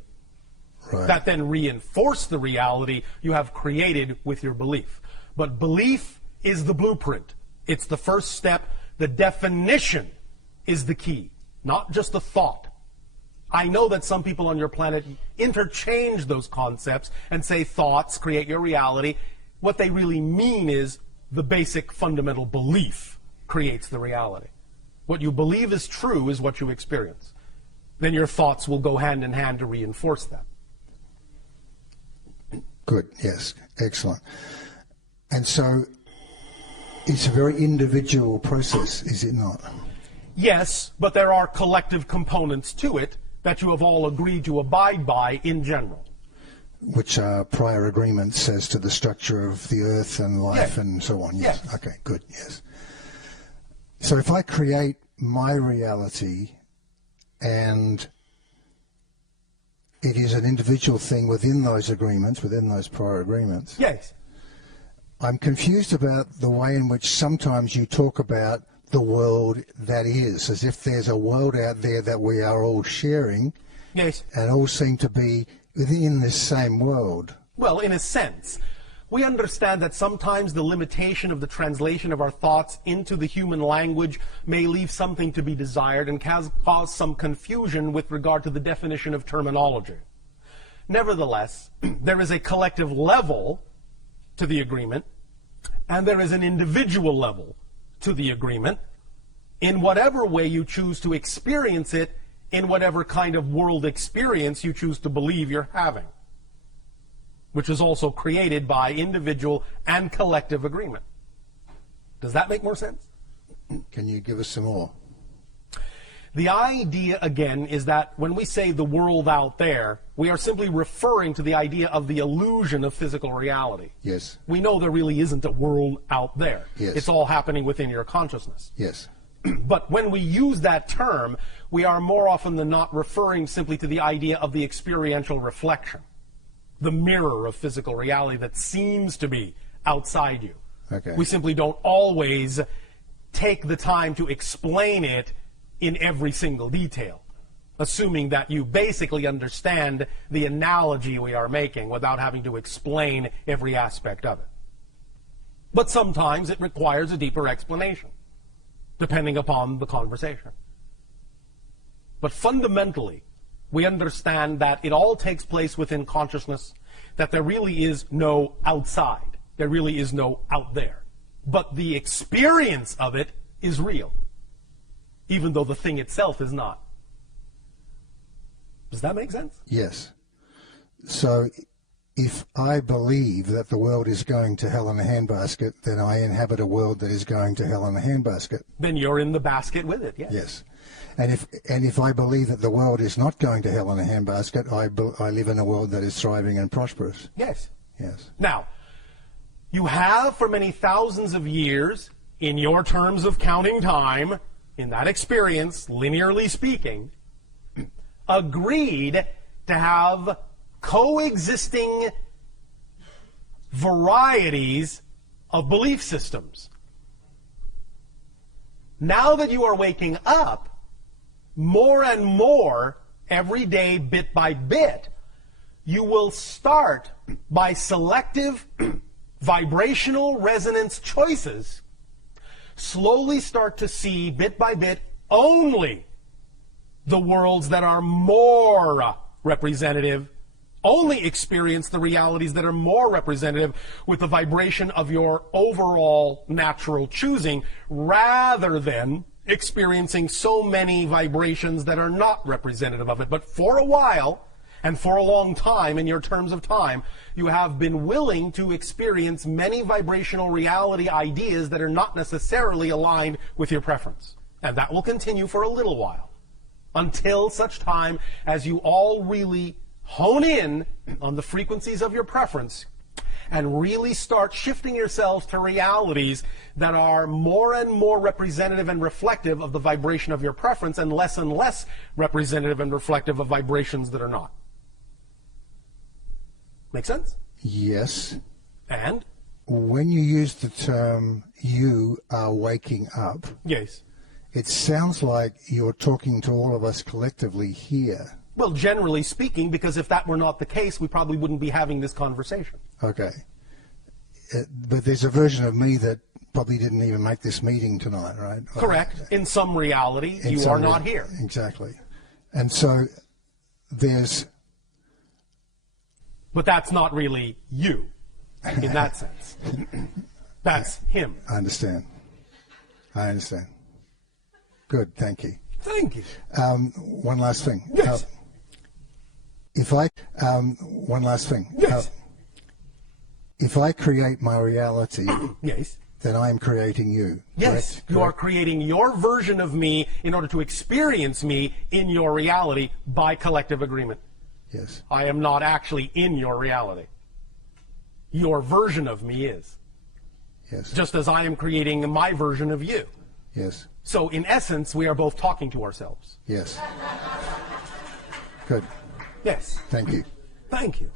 Right. That then reinforce the reality you have created with your belief. But belief is the blueprint. It's the first step. The definition is the key, not just the thought. I know that some people on your planet interchange those concepts and say thoughts create your reality. What they really mean is the basic fundamental belief creates the reality. What you believe is true is what you experience. Then your thoughts will go hand in hand to reinforce that. Good, yes, excellent. And so it's a very individual process, is it not? Yes, but there are collective components to it that you have all agreed to abide by in general. Which are prior agreements as to the structure of the earth and life Yes. and so on, yes. Yes. Okay, good, yes. So if I create my reality and it is an individual thing within those agreements, within those prior agreements. Yes. I'm confused about the way in which sometimes you talk about the world that is, as if there's a world out there that we are all sharing. Yes. And all seem to be within this same world. Well, in a sense. We understand that sometimes the limitation of the translation of our thoughts into the human language may leave something to be desired and cause some confusion with regard to the definition of terminology. Nevertheless, there is a collective level to the agreement, and there is an individual level to the agreement, in whatever way you choose to experience it, in whatever kind of world experience you choose to believe you're having, which is also created by individual and collective agreement. Does that make more sense? Can you give us some more? The idea, again, is that when we say the world out there, we are simply referring to the idea of the illusion of physical reality. Yes. We know there really isn't a world out there. Yes. It's all happening within your consciousness. Yes. But when we use that term, we are more often than not referring simply to the idea of the experiential reflection, the mirror of physical reality that seems to be outside you. Okay. We simply don't always take the time to explain it in every single detail, assuming that you basically understand the analogy we are making without having to explain every aspect of it. But sometimes it requires a deeper explanation, depending upon the conversation. But fundamentally, we understand that it all takes place within consciousness, that there really is no outside. There really is no out there. But the experience of it is real, even though the thing itself is not. Does that make sense? Yes. So if I believe that the world is going to hell in a handbasket, then I inhabit a world that is going to hell in a handbasket. Then you're in the basket with it, yes. Yes. And if I believe that the world is not going to hell in a handbasket, I live in a world that is thriving and prosperous. Yes. Yes. Now, you have for many thousands of years, in your terms of counting time, in that experience, linearly speaking, agreed to have coexisting varieties of belief systems. Now that you are waking up, more and more, every day, bit by bit, you will start by selective vibrational resonance choices, slowly start to see, bit by bit, only the worlds that are more representative, only experience the realities that are more representative with the vibration of your overall natural choosing, rather than experiencing so many vibrations that are not representative of it. But for a while, and for a long time, in your terms of time, you have been willing to experience many vibrational reality ideas that are not necessarily aligned with your preference. And that will continue for a little while, until such time as you all really hone in on the frequencies of your preference and really start shifting yourselves to realities that are more and more representative and reflective of the vibration of your preference, and less representative and reflective of vibrations that are not. Make sense? Yes. And? When you use the term, you are waking up, Yes. it sounds like you're talking to all of us collectively here. Well, generally speaking, because if that were not the case, we probably wouldn't be having this conversation. Okay. But there's a version of me that probably didn't even make this meeting tonight, right? Correct. In some reality, you are not here. Exactly. And so there's... But that's not really you, in that sense. That's him. I understand. Good, thank you. Thank you. One last thing. Yes. One last thing. Yes. If I create my reality, Yes. then I am creating you. Yes, correct? you are creating your version of me in order to experience me in your reality by collective agreement. Yes. I am not actually in your reality. Your version of me is. Yes. Just as I am creating my version of you. Yes. So in essence, we are both talking to ourselves. Yes. Good. Yes. Thank you. Thank you.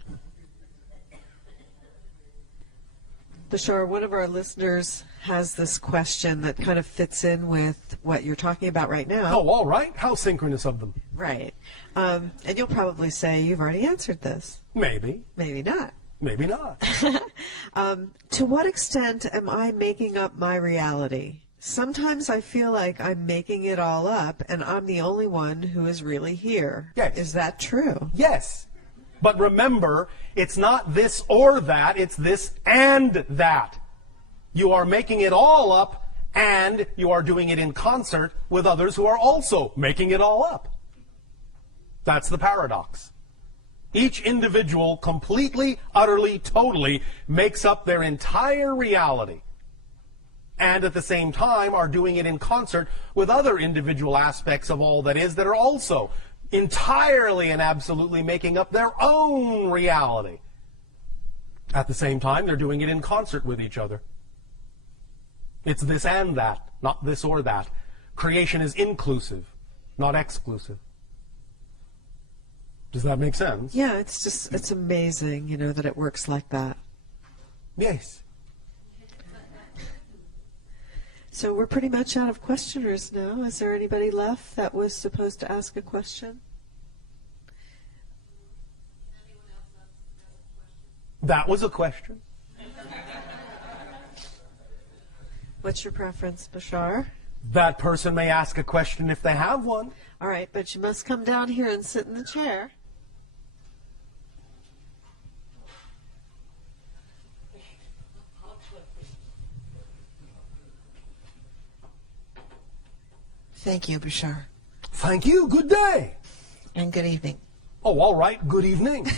Bashar, one of our listeners has this question that kind of fits in with what you're talking about right now. Oh, all right. How synchronous of them. Right. And you'll probably say you've already answered this. Maybe. Maybe not. Maybe not. To what extent am I making up my reality? Sometimes I feel like I'm making it all up and I'm the only one who is really here. Yes. Is that true? Yes. But remember, it's not this or that, it's this and that. You are making it all up, and you are doing it in concert with others who are also making it all up. That's the paradox. Each individual completely, utterly, totally makes up their entire reality, and at the same time are doing it in concert with other individual aspects of all that is that are also entirely and absolutely making up their own reality. At the same time, they're doing it in concert with each other. It's this and that, not this or that. Creation is inclusive, not exclusive. Does that make sense? Yeah, it's amazing, that it works like that. Yes. So we're pretty much out of questioners now. Is there anybody left that was supposed to ask a question? That was a question. What's your preference, Bashar? That person may ask a question if they have one. All right, but you must come down here and sit in the chair. Thank you, Bashar. Thank you. Good day. And good evening. Oh, all right. Good evening.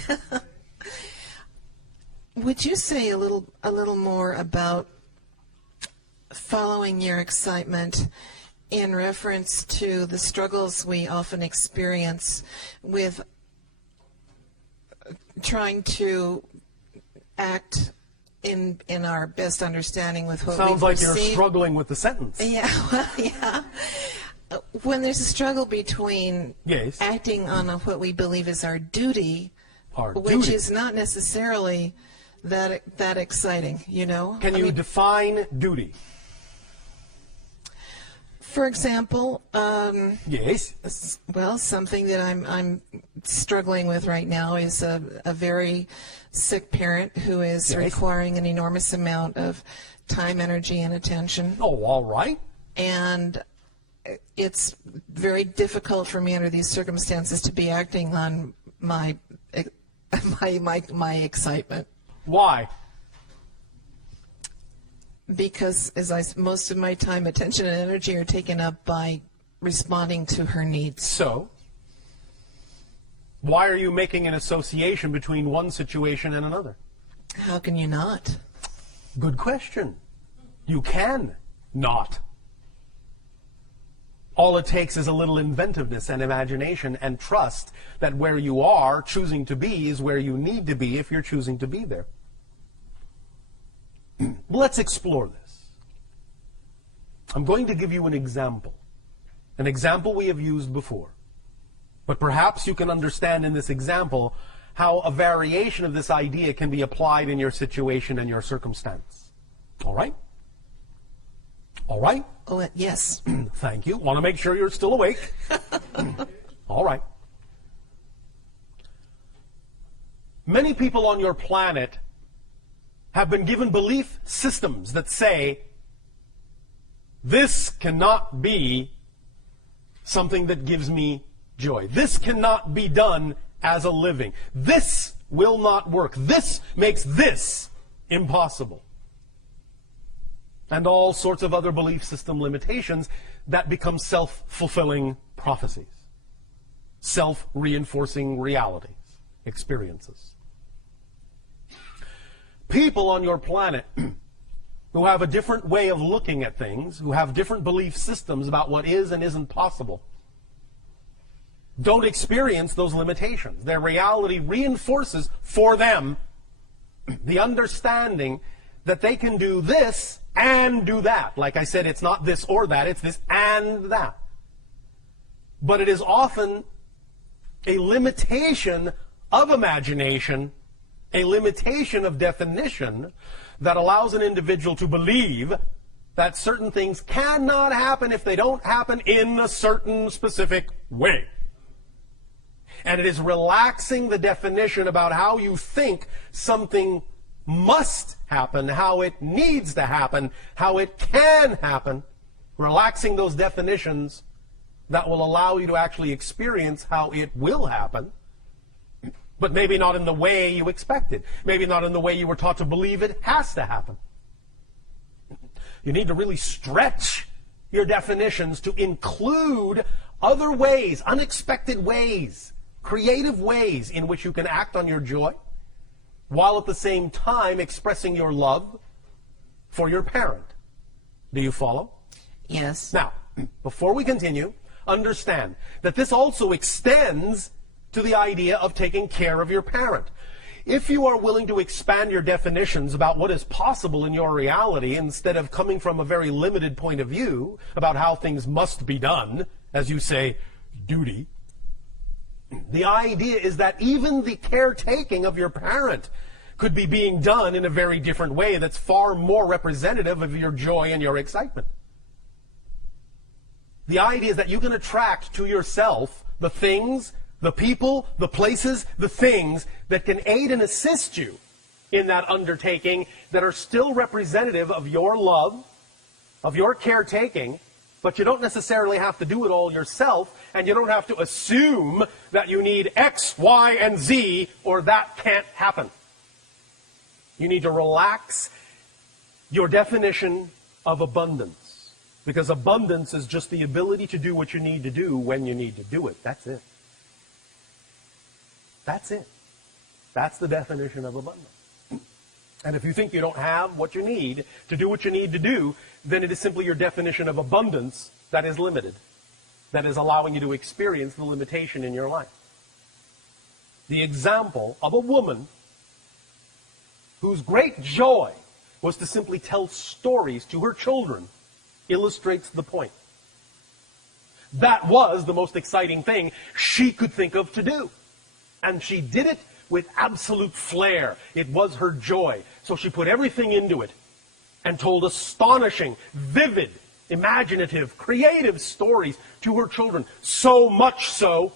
Would you say a little more about following your excitement in reference to the struggles we often experience with trying to act in our best understanding with what Sounds we've like received? you're struggling with the sentence. Yeah, well, yeah. When there's a struggle between Yes. acting on what we believe is our duty, Our which duty. is not necessarily that exciting, Can you define duty? For example, Yes. well, something that I'm struggling with right now is a very sick parent who is Yes. requiring an enormous amount of time, energy, and attention. Oh, all right. And it's very difficult for me under these circumstances to be acting on my excitement, Why? because most of my time, attention, and energy are taken up by responding to her needs. So, why are you making an association between one situation and another? How can you not? Good question. You can not. All it takes is a little inventiveness and imagination and trust that where you are choosing to be is where you need to be if you're choosing to be there. Let's explore this. I'm going to give you an example we have used before. But perhaps you can understand in this example how a variation of this idea can be applied in your situation and your circumstance. All right? All right? Oh, yes. Thank you. Want to make sure you're still awake. All right. Many people on your planet have been given belief systems that say, this cannot be something that gives me joy. This cannot be done as a living. This will not work. This makes this impossible. And all sorts of other belief system limitations that become self-fulfilling prophecies, self-reinforcing realities, experiences. People on your planet who have a different way of looking at things, who have different belief systems about what is and isn't possible, don't experience those limitations. Their reality reinforces for them the understanding that they can do this and do that. Like I said, it's not this or that, it's this and that. But it is often a limitation of imagination, a limitation of definition that allows an individual to believe that certain things cannot happen if they don't happen in a certain specific way. And it is relaxing the definition about how you think something must happen, how it needs to happen, how it can happen, relaxing those definitions that will allow you to actually experience how it will happen, but maybe not in the way you expected, maybe not in the way you were taught to believe it has to happen. You need to really stretch your definitions to include other ways, unexpected ways, creative ways in which you can act on your joy, while at the same time expressing your love for your parent. Do you follow? Yes. Now, before we continue, understand that this also extends to the idea of taking care of your parent. If you are willing to expand your definitions about what is possible in your reality instead of coming from a very limited point of view about how things must be done, as you say, duty, the idea is that even the caretaking of your parent could be being done in a very different way that's far more representative of your joy and your excitement. The idea is that you can attract to yourself the things, the people, the places, the things that can aid and assist you in that undertaking that are still representative of your love, of your caretaking, but you don't necessarily have to do it all yourself, and you don't have to assume that you need X, Y, and Z, or that can't happen. You need to relax your definition of abundance. Because abundance is just the ability to do what you need to do when you need to do it. That's it. That's it. That's the definition of abundance. And if you think you don't have what you need to do what you need to do, then it is simply your definition of abundance that is limited, that is allowing you to experience the limitation in your life. The example of a woman whose great joy was to simply tell stories to her children illustrates the point. That was the most exciting thing she could think of to do. And she did it with absolute flair. It was her joy. So she put everything into it and told astonishing, vivid, imaginative, creative stories to her children. So much so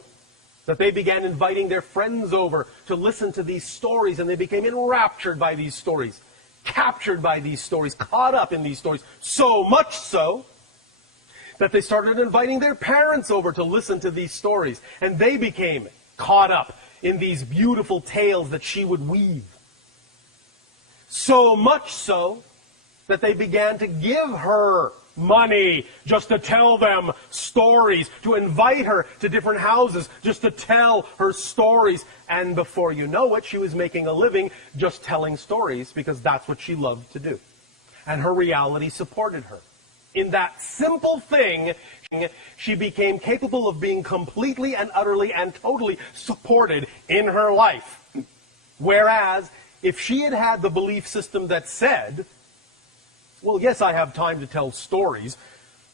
that they began inviting their friends over to listen to these stories, and they became enraptured by these stories, captured by these stories, caught up in these stories, so much so that they started inviting their parents over to listen to these stories, and they became caught up in these beautiful tales that she would weave. So much so that they began to give her money just to tell them stories, to invite her to different houses just to tell her stories. And before you know it, she was making a living just telling stories because that's what she loved to do. And her reality supported her. In that simple thing, she became capable of being completely and utterly and totally supported in her life. Whereas, if she had had the belief system that said, well, yes, I have time to tell stories,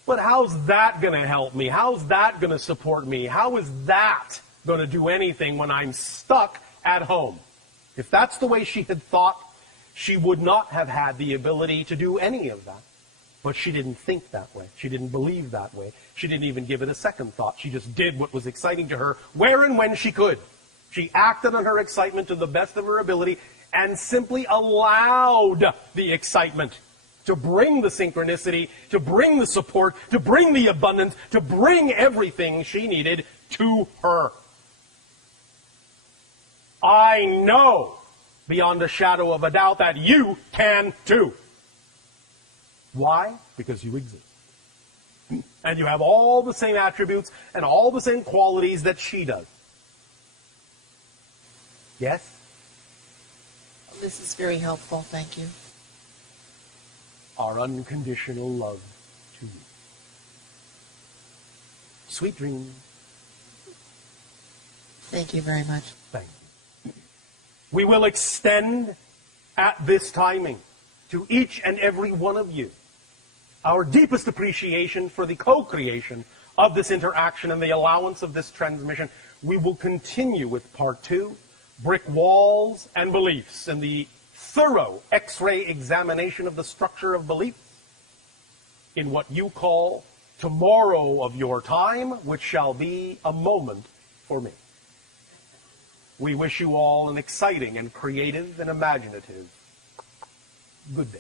but how's that going to help me? How's that going to support me? How is that going to do anything when I'm stuck at home? If that's the way she had thought, she would not have had the ability to do any of that. But she didn't think that way. She didn't believe that way. She didn't even give it a second thought. She just did what was exciting to her where and when she could. She acted on her excitement to the best of her ability and simply allowed the excitement to bring the synchronicity, to bring the support, to bring the abundance, to bring everything she needed to her. I know beyond a shadow of a doubt that you can too. Why? Because you exist. And you have all the same attributes and all the same qualities that she does. Yes? This is very helpful. Thank you. Our unconditional love to you. Sweet dreams. Thank you very much. Thank you. We will extend at this timing to each and every one of you our deepest appreciation for the co-creation of this interaction and the allowance of this transmission. We will continue with part 2, brick walls and beliefs, and the thorough X-ray examination of the structure of belief in what you call tomorrow of your time, which shall be a moment for me. We wish you all an exciting and creative and imaginative good day.